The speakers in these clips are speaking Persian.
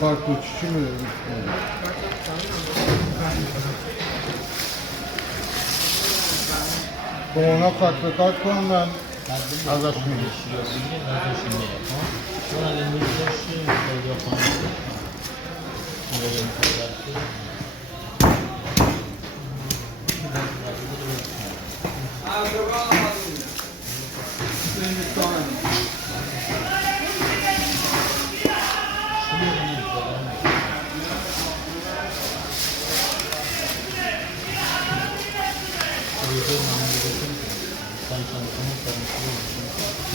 کارتوچی میده با اونا کات به کات کن من ازش میگه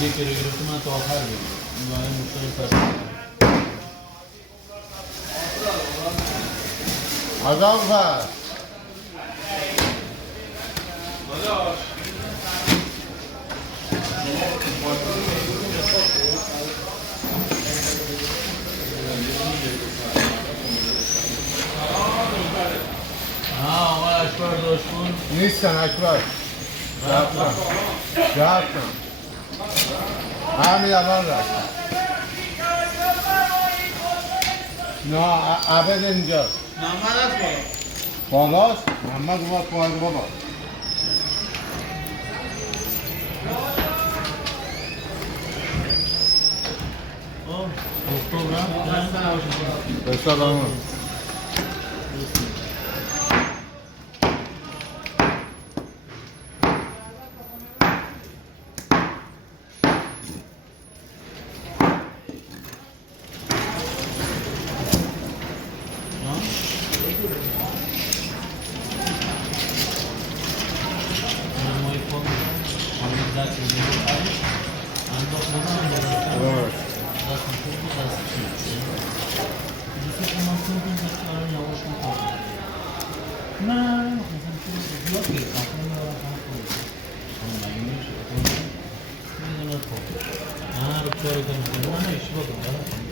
یه کره گرفته من تا آخر بگیم این مشتری فرست آدم فرست آقا اکبر داشت کن نیستن اکبر رفتن همین الان رفتن نه عبد اینجاست محمد است بالاست محمد اومد پایین بابا به سلام اشتباه کنم